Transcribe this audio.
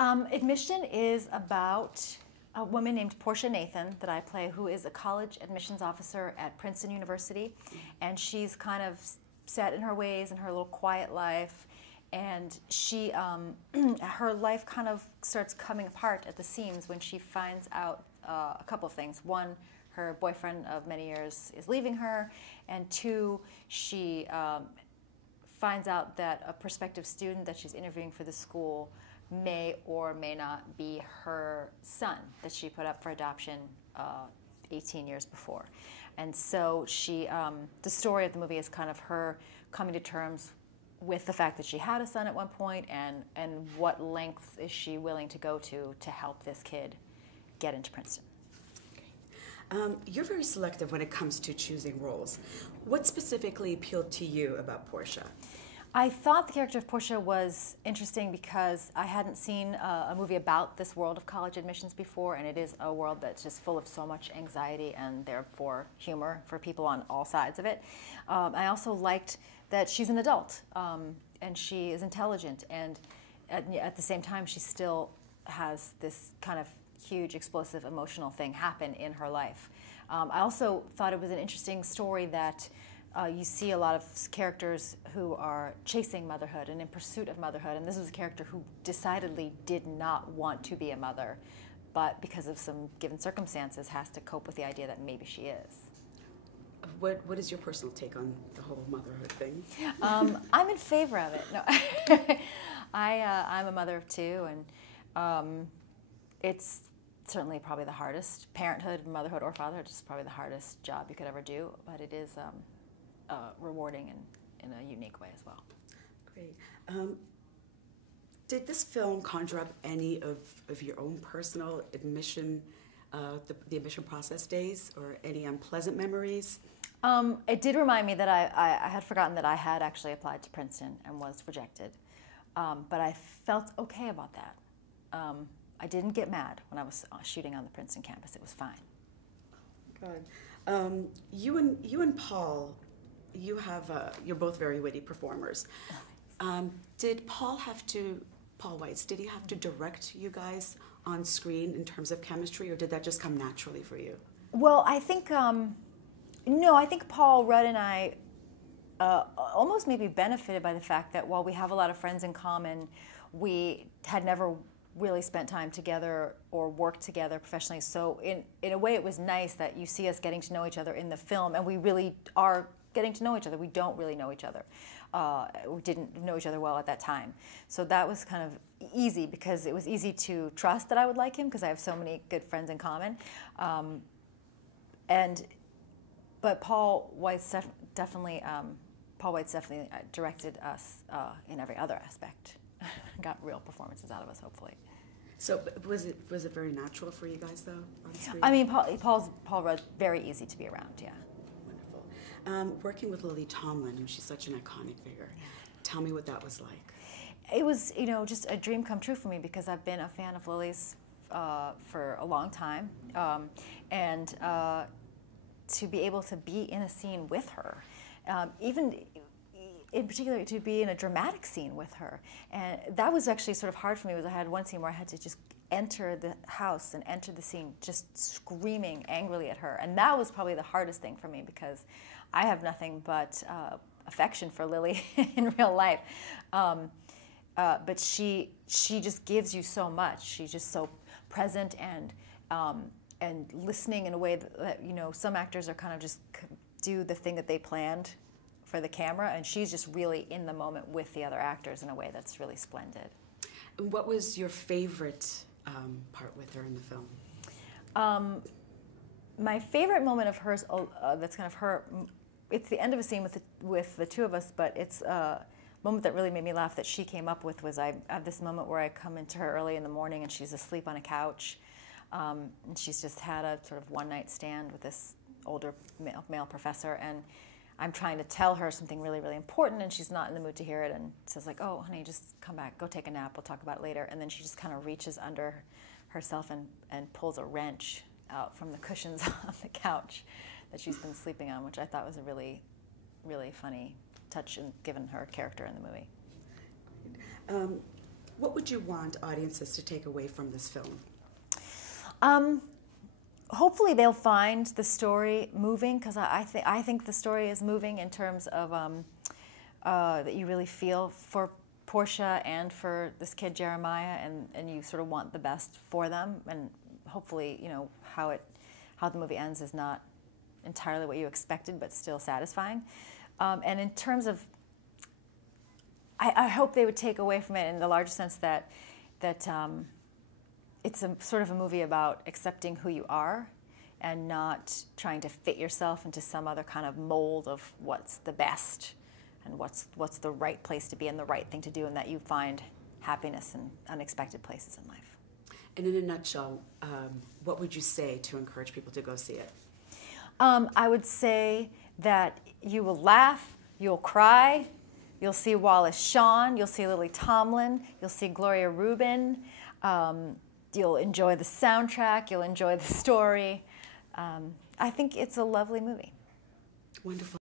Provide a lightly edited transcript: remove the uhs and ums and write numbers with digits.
Admission is about a woman named Portia Nathan that I play, who is a college admissions officer at Princeton University, and she's kind of set in her ways in her little quiet life, and she, her life kind of starts coming apart at the seams when she finds out a couple of things. One, her boyfriend of many years is leaving her, and two, she finds out that a prospective student that she's interviewing for the school may or may not be her son that she put up for adoption 18 years before. And so she, the story of the movie is kind of her coming to terms with the fact that she had a son at one point, and what lengths is she willing to go to help this kid get into Princeton. You're very selective when it comes to choosing roles. What specifically appealed to you about Portia? I thought the character of Portia was interesting because I hadn't seen a movie about this world of college admissions before, and it is a world that's just full of so much anxiety and therefore humor for people on all sides of it. I also liked that she's an adult, and she is intelligent, and at the same time she still has this kind of huge, explosive, emotional thing happen in her life. I also thought it was an interesting story that you see a lot of characters who are chasing motherhood and in pursuit of motherhood, and this was a character who decidedly did not want to be a mother, but because of some given circumstances has to cope with the idea that maybe she is. What is your personal take on the whole motherhood thing? I'm in favor of it. No, I'm a mother of two, and it's certainly probably the hardest. Parenthood, motherhood, or fatherhood is probably the hardest job you could ever do, but it is rewarding in a unique way as well. Great. Did this film conjure up any of your own personal admission, the admission process days, or any unpleasant memories? It did remind me that I had forgotten that I had actually applied to Princeton and was rejected, but I felt okay about that. I didn't get mad when I was shooting on the Princeton campus. It was fine. God. You and Paul, you're both very witty performers. Did Paul Weitz, did he have to direct you guys on screen in terms of chemistry, or did that just come naturally for you? Well, I think, no, I think Paul Rudd and I almost maybe benefited by the fact that while we have a lot of friends in common, we had never really spent time together or worked together professionally. So in a way it was nice that you see us getting to know each other in the film, and we really are getting to know each other. We don't really know each other. We didn't know each other well at that time. So that was kind of easy because it was easy to trust that I would like him because I have so many good friends in common. But Paul Weitz definitely directed us in every other aspect. Got real performances out of us, hopefully. So was it very natural for you guys though on screen? I mean, Paul Rudd, very easy to be around, yeah. Wonderful. Working with Lily Tomlin, she's such an iconic figure. Yeah. Tell me what that was like. It was, just a dream come true for me because I've been a fan of Lily's for a long time, and to be able to be in a scene with her, even in particular to be in a dramatic scene with her. And that was actually sort of hard for me, because I had one scene where I had to just enter the house and enter the scene just screaming angrily at her. And that was probably the hardest thing for me because I have nothing but affection for Lily in real life. But she just gives you so much. She's just so present and listening in a way that some actors are kind of just do the thing that they planned for the camera, and she's just really in the moment with the other actors in a way that's really splendid. And what was your favorite part with her in the film? My favorite moment of hers, that's kind of her, it's the end of a scene with the two of us, but it's a moment that really made me laugh that she came up with was I have this moment where I come into her early in the morning and she's asleep on a couch, and she's just had a sort of one-night stand with this older male professor, and I'm trying to tell her something really, really important, and she's not in the mood to hear it, and says like, "Oh, honey, just come back, go take a nap, we'll talk about it later." And then she just kind of reaches under herself and pulls a wrench out from the cushions on the couch that she's been sleeping on, which I thought was a really, really funny touch, given her character in the movie. What would you want audiences to take away from this film? Hopefully they'll find the story moving, because I think the story is moving in terms of that you really feel for Portia and for this kid Jeremiah, and you sort of want the best for them, and hopefully, you know, how the movie ends is not entirely what you expected, but still satisfying. And in terms of, I hope they would take away from it in the larger sense that it's a sort of a movie about accepting who you are and not trying to fit yourself into some other kind of mold of what's the best and what's the right place to be and the right thing to do, and that you find happiness in unexpected places in life. And in a nutshell, what would you say to encourage people to go see it? I would say that you will laugh, you'll cry, you'll see Wallace Shawn, you'll see Lily Tomlin, you'll see Gloria Reuben, you'll enjoy the soundtrack, you'll enjoy the story. I think it's a lovely movie. Wonderful.